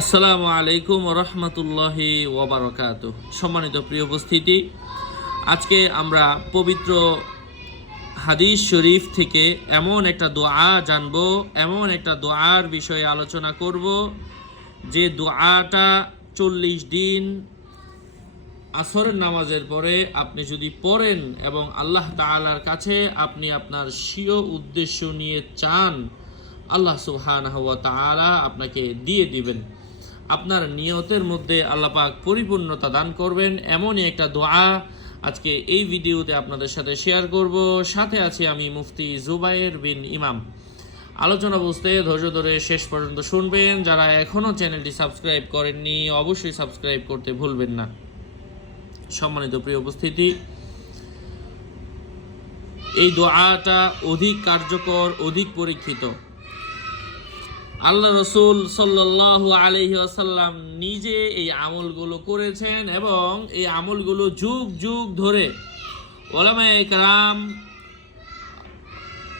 আসসালামু আলাইকুম রহমতুল্লাহি ওবরাকাত সম্মানিত প্রিয় উপস্থিতি, আজকে আমরা পবিত্র হাদিস শরীফ থেকে এমন একটা দোয়া জানব, এমন একটা দোয়ার বিষয়ে আলোচনা করব, যে দোয়াটা চল্লিশ দিন আসরের নামাজের পরে আপনি যদি পড়েন এবং আল্লাহ তাআলার কাছে আপনি আপনার স্বীয় উদ্দেশ্য নিয়ে চান, আল্লাহ সুবহানাহু ওয়া তাআলা আপনাকে দিয়ে দিবেন। আপনার নিয়তের মধ্যে আল্লাহ পাক পরিপূর্ণতা দান করবেন। এমনই একটা দোয়া আজকে এই ভিডিওতে আপনাদের সাথে শেয়ার করব। সাথে আছি আমি মুফতি জুবাইর বিন ইমাম। আলোচনা বুঝতে ধৈর্য ধরে শেষ পর্যন্ত শুনবেন। যারা এখনও চ্যানেলটি সাবস্ক্রাইব করেননি, অবশ্যই সাবস্ক্রাইব করতে ভুলবেন না। সম্মানিত প্রিয় উপস্থিতি, এই দোয়াটা অধিক কার্যকর, অধিক পরীক্ষিত। আল্লাহ রসুল সাল্লাল্লাহু আলাইহি আসাল্লাম নিজে এই আমলগুলো করেছেন এবং এই আমলগুলো যুগ যুগ ধরে ওলামায়ে কারাম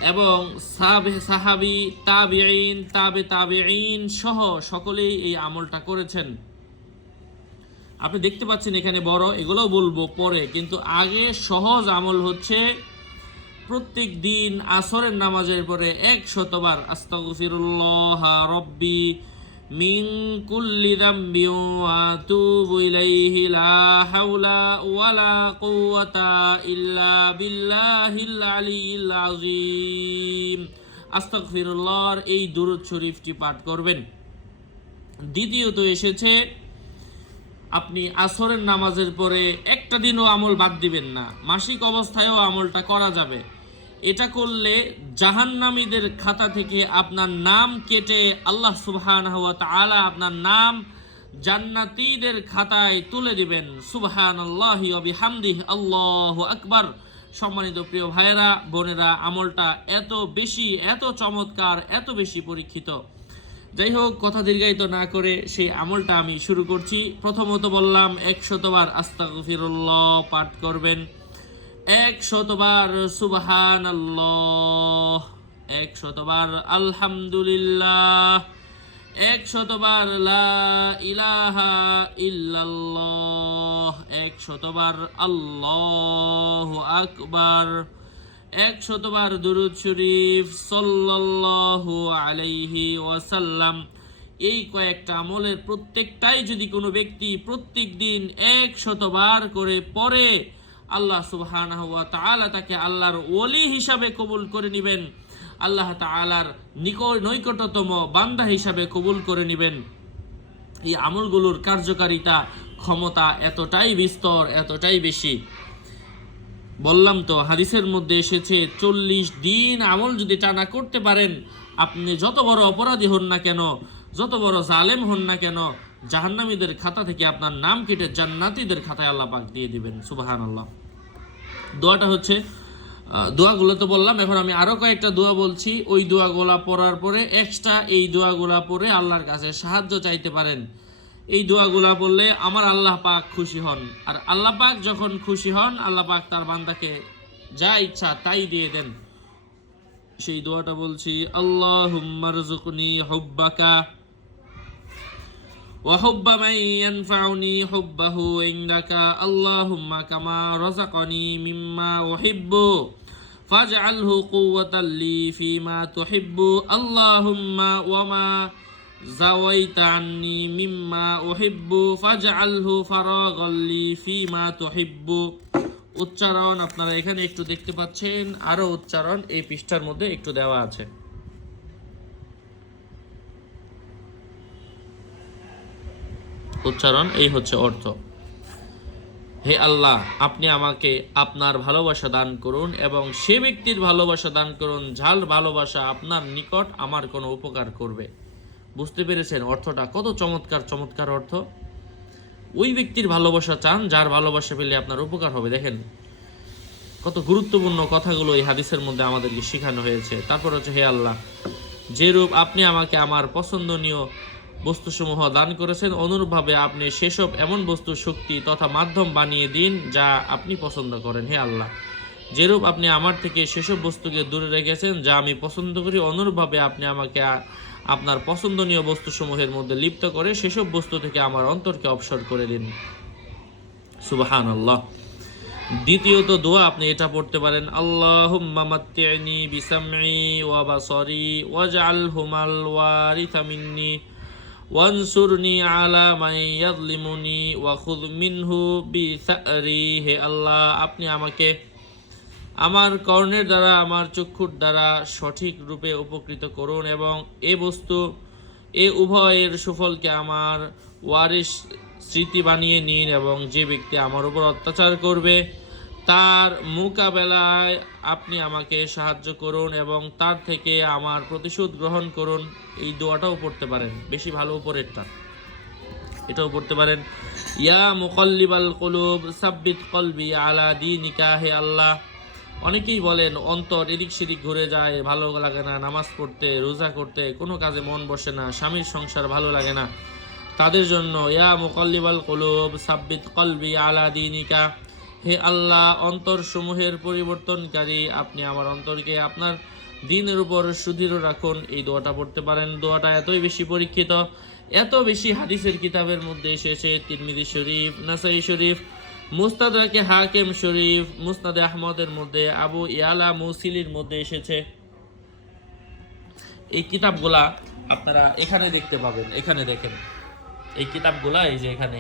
এবং সাবে- সাহাবি, তাবিঈন, তাবে তাবিঈন সহ সকলেই এই আমলটা করেছেন। আপনি দেখতে পাচ্ছেন এখানে বড় এগুলো বলব পরে, কিন্তু আগে সহজ আমল হচ্ছে প্রত্যেক দিন আসরের নামাজের পরে এক শতবার আস্তাগফিরুল্লাহ রব্বি মিন কুল্লি যামবি ওয়া আতুবু ইলাইহি লা হাওলা ওয়ালা কুওয়াতা ইল্লা বিল্লাহিল আলিয়্যিল আযীম। আস্তাগফিরুল্লাহর এই দুরূদ শরীফটি পাঠ করবেন? দ্বিতীয়ত এসেছে, আপনি আসরের নামাজের পরে একটা দিনও আমল বাদ দিবেন না। মাসিক অবস্থায়ও আমলটা করা যাবে। এটা করলে জাহান্নামীদের খাতা থেকে আপনার নাম কেটে আল্লাহ সুবহানাহু ওয়া তাআলা আপনার নাম জান্নাতীদের খাতায় তুলে দিবেন। সুবহানাল্লাহি ওয়া বিহামদিহি। আল্লাহু আকবার। সম্মানিত প্রিয় ভাইয়েরা, বোনেরা, আমলটা এত বেশি, এত চমৎকার, এত বেশি পরীক্ষিত। যাই হোক, কথা দীর্ঘায়িত না করে সেই আমলটা আমি শুরু করছি। প্রথমত বললাম এক শতবার আস্তাগফিরুল্লাহ পাঠ করবেন। এক শতবার সুবহান এক শতবার আলহামদুলিল্লাহ এক শতবার লা ইলাহা ইল্লাল্লাহ এক শতবার আল্লাহ আকবার এক শতবার দুরুদ শরীফ সাল্লাল্লাহু আলাইহি ওয়াসাল্লাম। এই কয়েকটা আমলের প্রত্যেকটাই যদি কোনো ব্যক্তি প্রত্যেক দিন এক শতবার করে পড়ে আল্লাহ তাআলা তাকে আল্লাহর ওলি হিসাবে কবুল করে নেবেন। আল্লাহ তাআলার নিকট নৈকটতম বান্দা হিসাবে কবুল করে নেবেন। এই আমলগুলোর কার্যকারিতা ক্ষমতা এতটাই বিস্তর, এতটাই বেশি। বললাম তো, হাদিসের মধ্যে এসেছে, চল্লিশ দিন আমল যদি টানা করতে পারেন, আপনি যত বড় অপরাধী হন না কেন, যত বড় জালেম হন না কেন জাহান্নামীদের খাতা থেকে আপনার নাম কেটে জান্নাতীদের খাতায় আল্লাহ পাক দিয়ে দিবেন সুবাহান আল্লাহ দোয়াটা হচ্ছে দোয়াগুলো তো বললাম, এখন আমি আরও কয়েকটা দোয়া বলছি। ওই দোয়াগুলা পড়ার পরে এক্সট্রা এই দোয়াগুলা পড়ে আল্লাহর কাছে সাহায্য চাইতে পারেন। এই দোয়াগুলা বললে আমার আল্লাহ পাক খুশি হন। আর আল্লাহ পাক যখন খুশি হন, আল্লাহ পাক তার বান্দাকে যা ইচ্ছা তাই দিয়ে দেন। সেই দোয়াটা বলছি আল্লাহ আল্লাহুম্মারযুকনি হুব্বাকা وحب من ينفعني حبه عندك اللهم كما رزقني مما أحب فاجعله قوة لي فيما تحب اللهم وما زويت عني مما أحب فاجعله فراغا لي فيما تحب উচ্চারণ আপনারা এখানে একটু দেখতে পাচ্ছেন আরো উচ্চারণ এই পৃষ্ঠার মধ্যে একটু দেওয়া আছে উচ্চারণ, এই হচ্ছে অর্থ। হে আল্লাহ, আপনি আমাকে আপনার ভালোবাসা দান করুন এবং সে ব্যক্তির ভালোবাসা দান করুন, যার ভালোবাসা আপনার নিকট আমার কোনো উপকার করবে। বুঝতে পেরেছেন অর্থটা? কত চমৎকার চমৎকার অর্থ। ওই ব্যক্তির ভালোবাসা চান, যার ভালোবাসা পেলে আপনার উপকার হবে। দেখেন, কত গুরুত্বপূর্ণ কথাগুলো এই হাদিসের মধ্যে আমাদেরকে শেখানো হয়েছে। তারপর হচ্ছে, হে আল্লাহ, যেরূপ আপনি আমাকে আমার পছন্দনীয় বস্তুসমূহ দান করেছেন। অনুরূপভাবে আপনি সেসব এমন বস্তু, শক্তি তথা মাধ্যম বানিয়ে দিন যা আপনি পছন্দ করেন। হে আল্লাহ, যেরূপ আপনি আমার থেকে সেসব বস্তুকে দূরে রেখেছেন, যা আমি পছন্দ করি, অনুরূপভাবে আপনি আমাকে আপনার পছন্দনীয় বস্তুসমূহের মধ্যে লিপ্ত করে সেসব বস্তু থেকে আমার অন্তরকে অবসর করে দিন। সুবাহান আল্লাহ দ্বিতীয়ত দোয়া, আপনি এটা পড়তে পারেন, আল্লাহুম্মা মাত্তি'নি বিসাম'i ওয়া বাসারি ওয়াজআলহুমাল ওয়ারিথা মিন্নি ওয়ানসুরনি আলা মান ইয়াযলিমুনি ওয়া খুয মিনহু বিসারি। হে আল্লাহ, আপনি আমাকে আমার কর্ণের দ্বারা, আমার চক্ষুর দ্বারা সঠিক রূপে উপকৃত করুন এবং এ বস্তু, এ উভয়ের সুফলকে আমার ওয়ারিস স্মৃতি বানিয়ে নিন এবং যে ব্যক্তি আমার উপর অত্যাচার করবে তার মোকাবেলায় আপনি আমাকে সাহায্য করুন এবং তার থেকে আমার প্রতিশোধ গ্রহণ করুন। এই দোয়াটাও পড়তে পারেন। বেশি ভালো উপরেরটা। এটাও পড়তে পারেন। ইয়া মুকল্লিবাল কলুব, সাব্বিত কলবি আলা দিনিকা, হে আল্লাহ। অনেকেই বলেন, অন্তর এদিক সেদিক ঘুরে যায়, ভালো লাগে না, নামাজ পড়তে, রোজা করতে, কোনো কাজে মন বসে না, স্বামীর সংসার ভালো লাগে না। তাদের জন্য, ইয়া মুকল্লিবাল কলুব, সাব্বিত কলবি আলা দিনিকা হে আল্লাহ অন্তর সমূহের পরিবর্তনকারী আপনি আমার অন্তরকে আপনার দিনের উপর সুদৃঢ় রাখুন। এই দোয়াটা পড়তে পারেন। দোয়াটা এতই বেশি পরীক্ষিত, এত বেশি হাদিসের কিতাবের মধ্যে এসেছে তিরমিদি শরীফ, নাসাই শরীফ মুস্তাদাকে হাকিম শরীফ, মুস্তাদে আহমদের মধ্যে, আবু ইয়ালা মুসিলির মধ্যে এসেছে। এই কিতাবগুলা আপনারা এখানে দেখতে পাবেন। এখানে দেখেন, এই কিতাবগুলা এই যে এখানে,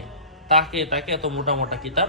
তাকে তাকে এত মোটা মোটা কিতাব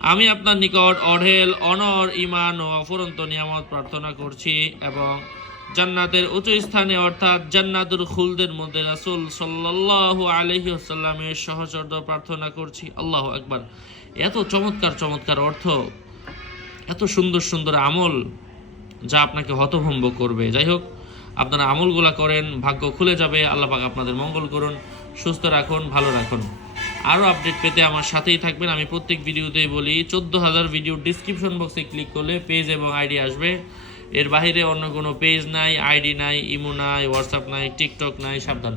আমি আপনার নিকট অঢেল, অনর ইমান ও অফুরন্ত নিয়ামত প্রার্থনা করছি এবং জান্নাতের উঁচু স্থানে অর্থাৎ জান্নাতুল খুলদের মধ্যে রাসূল সাল্লাল্লাহু আলাইহি ওয়াসাল্লামের সহচর্য প্রার্থনা করছি। আল্লাহ একবার এত চমৎকার চমৎকার অর্থ, এত সুন্দর সুন্দর আমল যা আপনাকে হতভম্ব করবে। যাই হোক, আপনারা আমলগুলা করেন, ভাগ্য খুলে যাবে। আল্লাহ পাক আপনাদের মঙ্গল করুন, সুস্থ রাখুন, ভালো রাখুন। আরও আপডেট পেতে আমার সাথেই থাকবেন। আমি প্রত্যেক ভিডিওতেই বলি চোদ্দ হাজার ভিডিও ডিসক্রিপশন বক্সে ক্লিক করলে পেজ এবং আইডি আসবে। এর বাইরে অন্য কোনো পেজ নাই আইডি নাই ইমো নাই হোয়াটসঅ্যাপ নাই টিকটক নাই, সাবধান।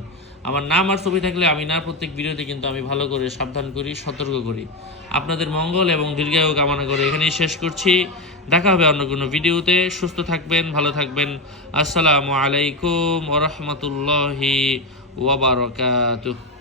আমার নাম আর ছবি থাকলে আমি না, প্রত্যেক ভিডিওতে কিন্তু আমি ভালো করে সাবধান করি, সতর্ক করি। আপনাদের মঙ্গল এবং দীর্ঘায়ু কামনা করে এখানেই শেষ করছি। দেখা হবে অন্য কোনো ভিডিওতে। সুস্থ থাকবেন, ভালো থাকবেন। আসসালামু আলাইকুম ওরহমতুল্লাহি ওয়াবারকাতুহ